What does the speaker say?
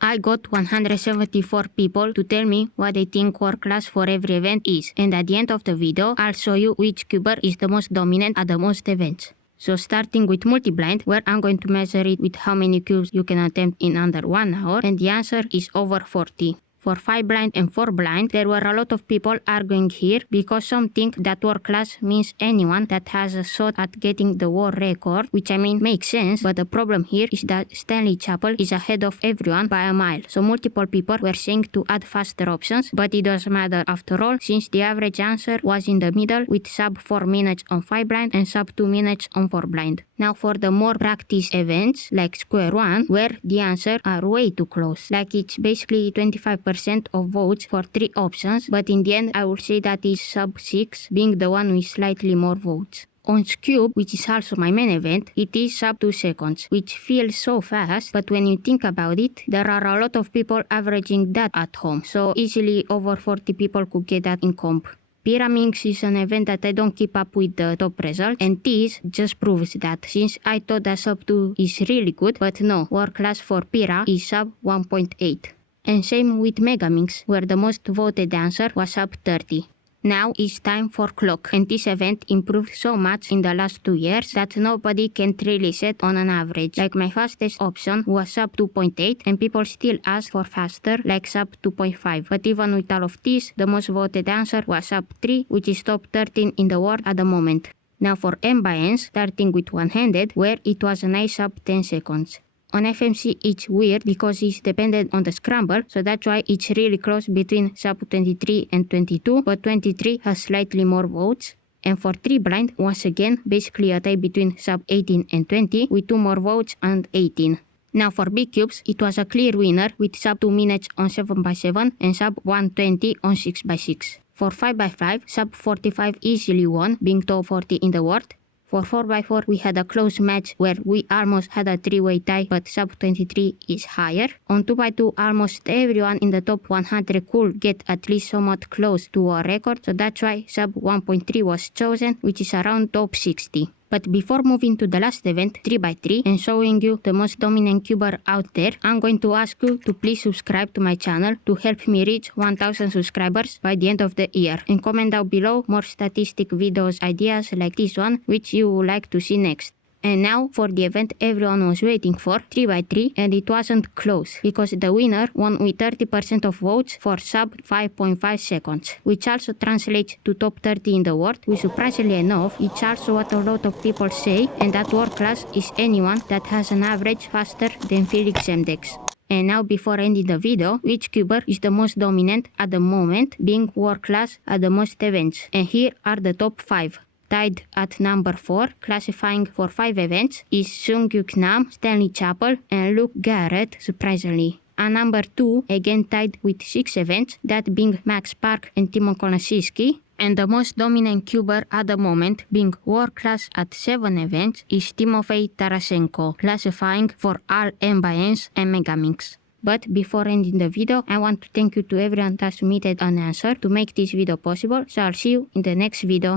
I got 174 people to tell me what they think world class for every event is, and at the end of the video, I'll show you which cuber is the most dominant at the most events. So starting with multi-blind, where I'm going to measure it with how many cubes you can attempt in under 1 hour, and the answer is over 40. For 5 blind and 4 blind, there were a lot of people arguing here because some think that world class means anyone that has a shot at getting the world record, which I mean makes sense, but the problem here is that Stanley Chapel is ahead of everyone by a mile, so multiple people were saying to add faster options, but it doesn't matter after all, since the average answer was in the middle with sub 4 minutes on 5 blind and sub 2 minutes on 4 blind. Now for the more practice events, like Square One, where the answers are way too close, like it's basically 25% of votes for 3 options, but in the end I would say that is sub 6 being the one with slightly more votes. On Cube, which is also my main event, it is sub 2 seconds, which feels so fast, but when you think about it, there are a lot of people averaging that at home, so easily over 40 people could get that in comp. Pyraminx is an event that I don't keep up with the top results, and this just proves that, since I thought that sub 2 is really good, but no, world class for Pyra is sub 1.8. And same with Megaminx, where the most voted answer was sub 30. Now it's time for Clock, and this event improved so much in the last 2 years that nobody can really set on an average. Like my fastest option was sub 2.8 and people still ask for faster like sub 2.5. But even with all of this, the most voted answer was sub 3, which is top 13 in the world at the moment. Now for M-By-Ends, starting with one-handed, where it was a nice sub 10 seconds. On FMC it's weird because it's dependent on the scramble, so that's why it's really close between sub 23 and 22, but 23 has slightly more votes. And for 3 blind, once again, basically a tie between sub 18 and 20, with 2 more votes and 18. Now for big cubes, it was a clear winner with sub 2 minutes on 7x7 and sub 120 on 6x6. For 5x5, sub 45 easily won, being top 40 in the world. For 4x4, we had a close match where we almost had a 3-way tie, but sub 23 is higher. On 2x2, almost everyone in the top 100 could get at least somewhat close to our record, so that's why sub 1.3 was chosen, which is around top 60. But before moving to the last event, 3x3, and showing you the most dominant cuber out there, I'm going to ask you to please subscribe to my channel to help me reach 1000 subscribers by the end of the year. And comment down below more statistic videos ideas like this one, which you would like to see next. And now for the event everyone was waiting for, 3x3, and it wasn't close, because the winner won with 30% of votes for sub 5.5 seconds, which also translates to top 30 in the world, which surprisingly enough, it's also what a lot of people say, and that world class is anyone that has an average faster than Felix Zemdex. And now before ending the video, which cuber is the most dominant at the moment, being world class at the most events, and here are the top 5. Tied at number 4, classifying for 5 events, is Seungkyuk Nam, Stanley Chapel, and Luke Garrett, surprisingly. At number 2, again tied with 6 events, that being Max Park and Timon Kolasiski. And the most dominant cuber at the moment, being world class at 7 events, is Timofey Tarasenko, classifying for all M-By-Ends and Megaminx. But before ending the video, I want to thank you to everyone that submitted an answer to make this video possible, so I'll see you in the next video.